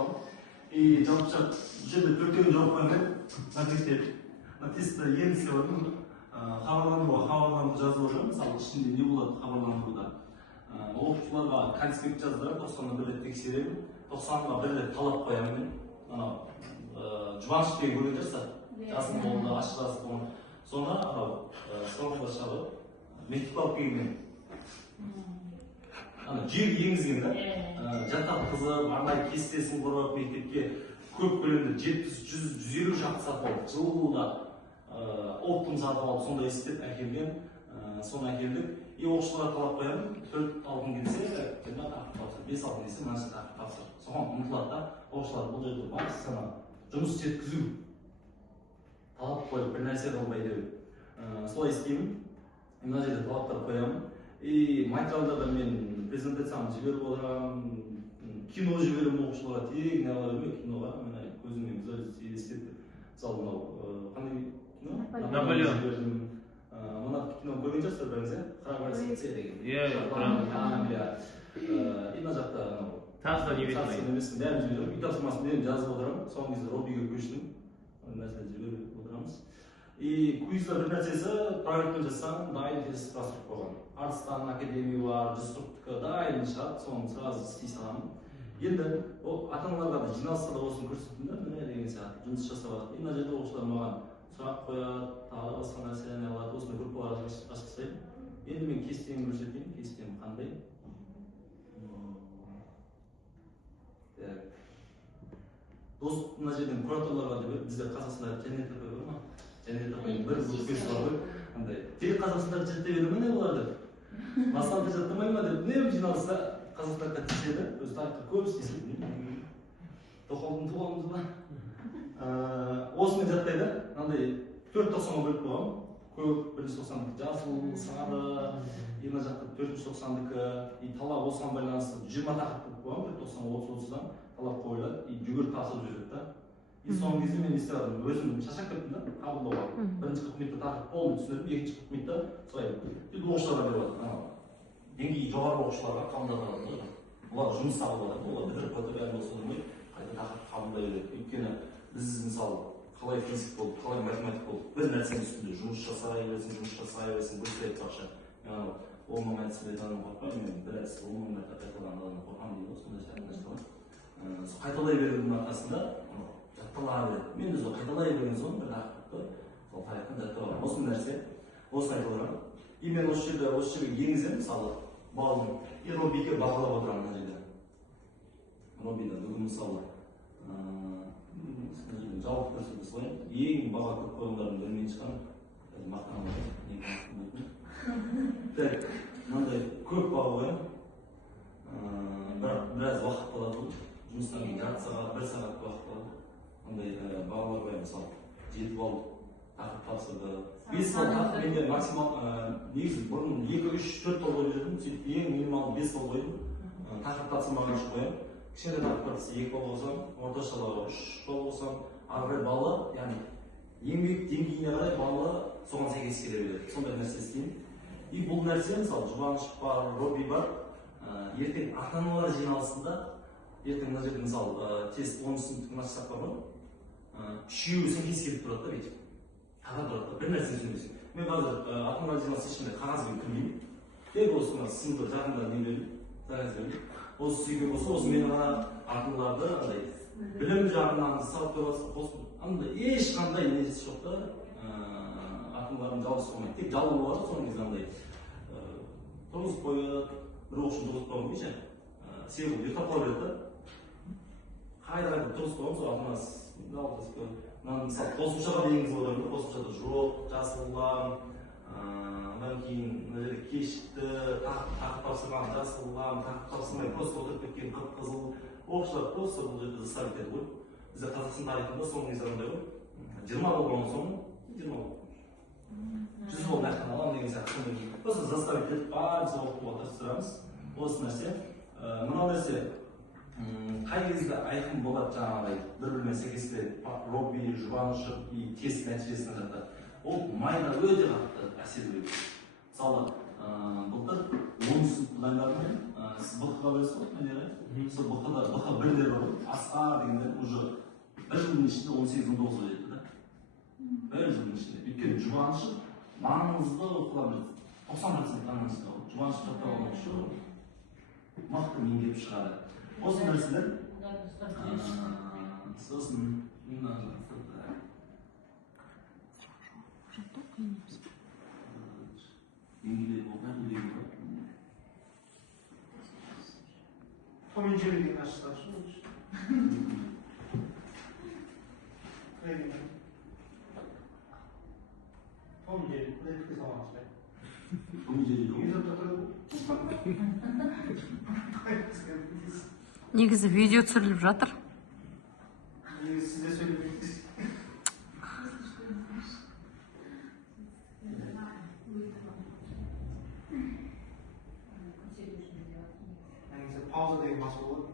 қалдым. И жалпы жерде төртеуін жауап қоймай, тестті енгізе бардым. Хабарландыру жазып отырмын. Мысалы, ішінде не болады хабарландыруда. Оқушыларға конспект жаздырып, 90-ға бір рет тексеремін, 90-ға бір рет талап қоямын. Жұбаныш деген көрген жарсыз, жасын болында, ашық болын. Sonra соңғы шабы мектеп алып келген. Жүйеге енгізген да. Жаттап қызып, арнайы кестесін құрып, мектепке көп көлемде 70-100-150 шақты сатып алып, жылда оптым сатып алып, сонда істеп әкелген. Соны әкелдік. И оқушыларға талап қоямын, 4 алдын келсе, 5 алдын келсе, мына жерде тапсыр. Соған ұмтылады да, оқушылар бұл жерде бақсысына жұмыс жеткізу. Талап қойып, бір нәрсе қылмай деп. Солай істеймін. Мына жерде талаптар қоямын. И материалдарда мен презентациямды жіберіп отырамын, кино жіберемін оқушыларға, тек не ала бермей киноға, мен көзіммен елестетіп. Мысалы, мынау қандай кино? Наполеон. Мына кино көрген жоқсыздар бәріңіз, иә? Храброе сердце деген. Иә, И мына жақта Царство небесное. Бәрін жіберемін. Үй тапсырмасын бәрін жазып отырамын. Соңғы кезде Робиге көштім. Нәрселерді жіберіп отырамыз. И квизда бір нәрсесі проектпен жазсаң, дайын тест құрастырып қойған. Арыстан академия бар, жүзтұрқтікі дайын шығады, соны сразу істей саламын. Енді ата-аналарға да жиналыста да осыны көрсеттім да, міне деген сияқты жұмыс жасап жатыр. Мына жерде оқушылар маған сұрақ қояды, тағы басқа нәрселерін алады, осыны группалар ашып тастаймын. Енді мен кестені көрсетейін, кестем қандай. Дос мына жерден кураторларға деп бізде Қазақстанда және тапай бар ма? Және тапай бір өкпесі бар ғой. Андай тек қазақстандық жаттап еді ме не олар деп. Басқаларды жаттамай ма деп не жиналыста қазақстандыққа тиіседі. Өзі тарихқа көп істейсің. Тоқалдың туғанымыз ба? Осымен жаттайды. Андай 4.90-ға бөліп қойғам. Көп, 1.90-дікі жасыл, сары, мына жақта 4.90-дікі. И талап осыған байланысты 20 тақырып қойып қойғам. 4.90-ға 30-30-дан талап қойылады. И жүгіріп тапсырып жүреді да. И соңғы кезде мен не істедім, өзім шаршап кеттім да, қабылдауға. Бірінші 40 минутта тақырып полный түсіндірдім, екінші 40 минутта солай оқушыларға беріп жатыр. Деңгейі жоғары оқушыларға қабылдап жатыр. Олар жұмыс табылып жатыр, олар бітіріп қойды, бәрін осы отырмай қайта тақырып қабылдай береді. Өйткені біз мысалы қалай физик болып, қалай математик болып, бір нәрсенің үстінде жұмыс жасай бересің, бөлсе айтпақшы. Ол мәтсіз айтадан қорқпаймын, мен бір әдісі ол мәрте қайталанудан қорқамын дейді, сондай нәрсе. Қайталай берудің арқасында жаттала береді. Мен өзі қайталай берген соң бір ақпақты сол тарихтан жаттап аламын. Осы нәрсе, осыны айтып отырамын. И мен осы жерге енгіземін, мысалы, балым, и Робиге бағалап отырамын мына жерде. Робиді бүгін мысалы жауап көрсетіп солай, ең баға көп қойғандардың бірімен шығамын. Мақтанам отырмын. Так, мынандай көп баға қоямын. Біраз уақыт қалады бұл. Жұмыстан кейін жарты сағат, 1 сағат уақыт қалады. Ондай бағалар қоямын, мысалы, 7 балл тақырып тапсырды. 5 балл тақырып менде максимал, негізі бұрын 2, 3, 4 балл қойып жүрдім, сөйтіп ең минималды 5 балл қойдым. Тақырып тапсырмаған үшін қоямын. Кішкентай тақырып тапсырса 2 балл қойсам, орташаларға 3 балл қойсам, ары қарай баллы, яғни еңбек деңгейіне қарай баллы соған сәйкес келе береді. Сондай нәрсе істеймін. И бұл нәрсе, мысалы, Жұбаныш бар, Роби бар, ертең ата-аналар жиналысында, ертең мына жерде мысалы тест 10 сыныптық нашсақ бар ғой, үшеуі сәйкес келіп тұрады да, бүйтіп. Тағы тұрады да, бір нәрсе түсінбесің. Мен қазір ата-аналар жиналысы ешқандай қағазбен кірмеймін. Тек осы сыныпты жақында не бердім, осы сүйген болса, осы мен ғана ата-аналарды андай білім жағынан сабақ қойып қосып, андай ешқандай несі жоқ та, ата-аналардың жалғыз қоймайды. Тек жалғыз болады, соның кезде андай тұрғызып қойып, бір оқушыны тұрғызып қойған бейше, себебі ұйықтап қала береді да. Қайда тұрғызып қойған, сол ата-анасы жалғыз қойып. Мысалы, қосымшаға дейінгізіп отырмын, қосымшада жоқ, жасылған, одан кейін мына жерде кешікті, тақырып тапсырған, жасылған, тақырып тапсырмай просто отырып кеткен қып-қызыл. Оқушылар просто бұл жерде застап етеді ғой. Бізде Қазақстан тарихында соңғы кезде андай ғой, 20 болған соң, 20 бол. 100 бол нақтан аламын деген сияқты. Просто застап етеді, біз оқытуға тырыстырамыз. Осы нәрсе. Мынау нәрсе қай кезде айқын болады жаңағыдай бір-бірімен сәйкес келеді. Робби, Жұбаныш и тест нәтижесіне жатады. Ол майда өте қатты әсер етеді. Мысалы, былтыр 10 сыныпты дайындадым. Сіз БХ-ға білесіз ғой, Мәнера? Сол БХ-да БХ 1-дер бар ғой, асқар дегендер уже бір жылдың ішінде 18-19 жетті да. Бір жылдың ішінде. Өйткені жұбанышы маңызды оқылар 90% маңызды ғой. Жұбанышы жаттап алмақ үшін мықты меңгеріп шығады. Осы нәрселер сосын Том и Джерри деген ашықтар шу. Том и Джерри, куда итке саламыз бе? Том и Джерри ғой. Негізі видео түсіріліп жатыр. Негізі сізде сөйлемейсіз. Негізі пауза деген бас болады.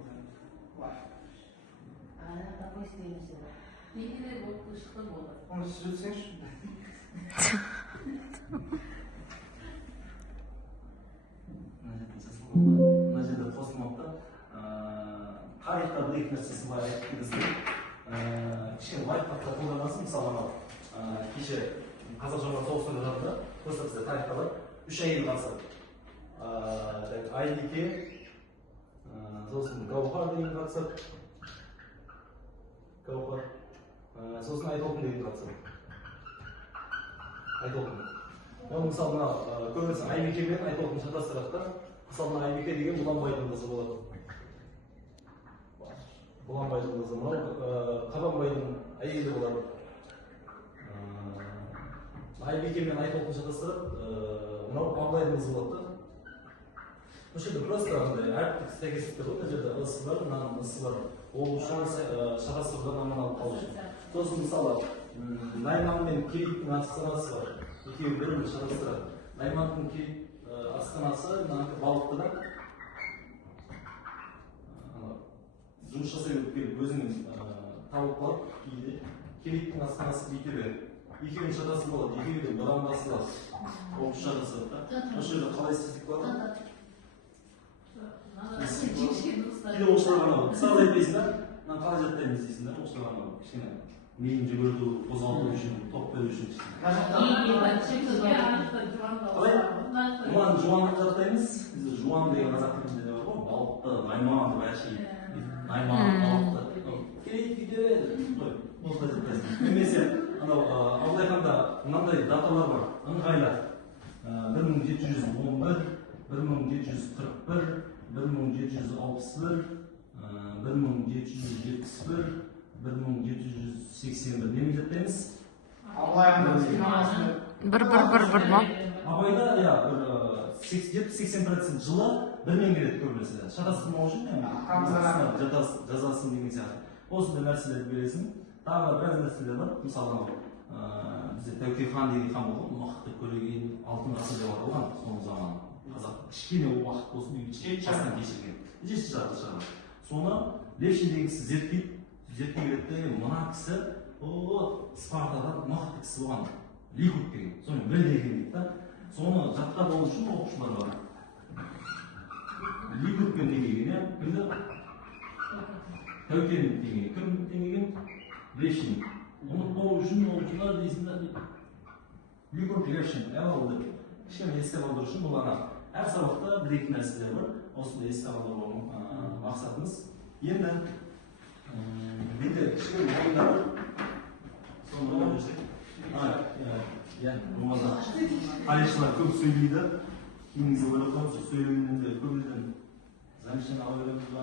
Оны сіз өтсеңізші. Мына жерде қосылмапты. Тарихта бір-екі нәрсесі бар айтып кетесің. Кішкене лайфхактар қолданасың. Мысалы анау кеше Қазақ-Жоңғар соғысында жатыр да, просто бізде тарихта бар. 3 әйел қатысады. Айбике, сосын Гаухар деген қатысады. Гаухар. Сосын Айтолқын деген қатысады. Айтолқын. Оны мысалы мына көбінесе Айбике мен Айтолқын шатастырады да. Мысалы Айбике деген Бұланбайдың қызы болады. Бұланбайдың қызы. Мынау Қабанбайдың әйелі болады. Айбике мен Айтолқын шатастырып, мынау Абылайдың қызы болады. Бұл жерде просто әріптік сәйкестіктер ғой, мына жерде ысы бар, мынаның ысы бар. Ол үшін шатастырудан аман алып қалу үшін. Сосын мысалы Найман мен Керейдің астанасы бар. Екеуі бірін шатастырады. Наймандың астанасы балықты да жұмыс жасай келіп өзіңіз тауып қалып кейде Керейдің астанасы бейтөбе. Екеуін шатасы болады, екеуі де бұдан басылады. Оқып шатасады да. Осы жерде қалай істесек болады? Кейде оқшылар ғана болады. Сағыз айтпайсың да, қалай жаттаймыз дейсің да, оқшылар ғана болады. Кішкене миын жүгірту, қозғалту үшін, тоқ беру үшін. Мұған жуанды жаттаймыз. Біз жуан деген қазақ тілінде бар ғой, балықты, найман деп әшейін. Найман, балықты. Керейді бейтөбе ғой, осылай жаттайсың. Немесе Абылайханда мынандай даталар бар, ыңғайлы. 1711, 1741, 1761, 1771, 1781. Немен жаттаймыз? Абылайханда Бір ма? Абайда, 70-80% жылы бірмен келеді көбінесе. Шатастырмау үшін жазасын деген сияқты. Осындай нәрселерді бересің. Тағы біраз нәрселер бар. Мысалы, бізде Тәуке хан деген хан болған, мықты көреген, алтын ғасыр деп аталған соңғы заман. Қазақ кішкене уақыт болсын, бастан кешірген. Жесті шығады. Соны Левшин деген кісі зерттей келеді, мына кісі Спартадан мықты кісі болған. Ликут деген, соны білді екен дейді да. Соны жаттап алу үшін оқушылар бар. Ликутпен теңеген, кімді? Тәукенің теңеген. Кім теңеген? Левшин. Ұмытпау үшін оқушылар дейсің да. Ликут Левшин, әуал деп. Кішкене есте қалдыру үшін бұл ана. Әр сабақта бір-екі нәрселер бар. Осында есте қалдыру мақсатымыз. Енді менде кішкене ойындар бар. Соны ойлап жүрсек. Тарихшылар көп сөйлейді. Негізі ойлап қалып сөйлегенде көбінен замешан ала береміз ба?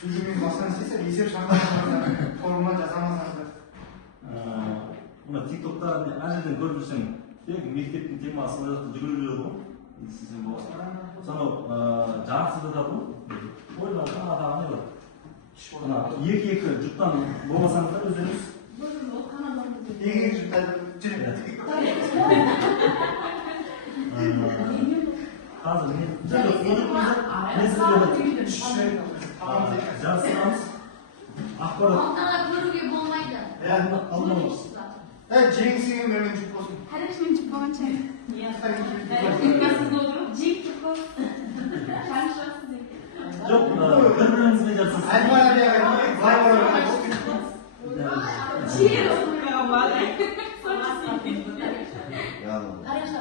сөйлемен басынан істесе, есеп шарталарында форумнан жазамасаңыздар. Мына TikTok'та әр жерден көріп жүрсең, мектептің темасы мына жақта жүгіріп жүреді ғой. Естісең болады. Сонау жарысы да ғой. Ойлар қанағаны не бар? Екі жұптан болмасаңыздар өздеріңіз. Екі жұптан жүреді. Қазір мен жарысымыз ақпарат көруге болмайды. Жеңісіген менің жұп болсын. Тарихшымен жұп болған шығар. айтмай аяғы былай барып Чили розуміємо, але Яғни Қараша,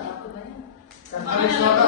Қарашыларға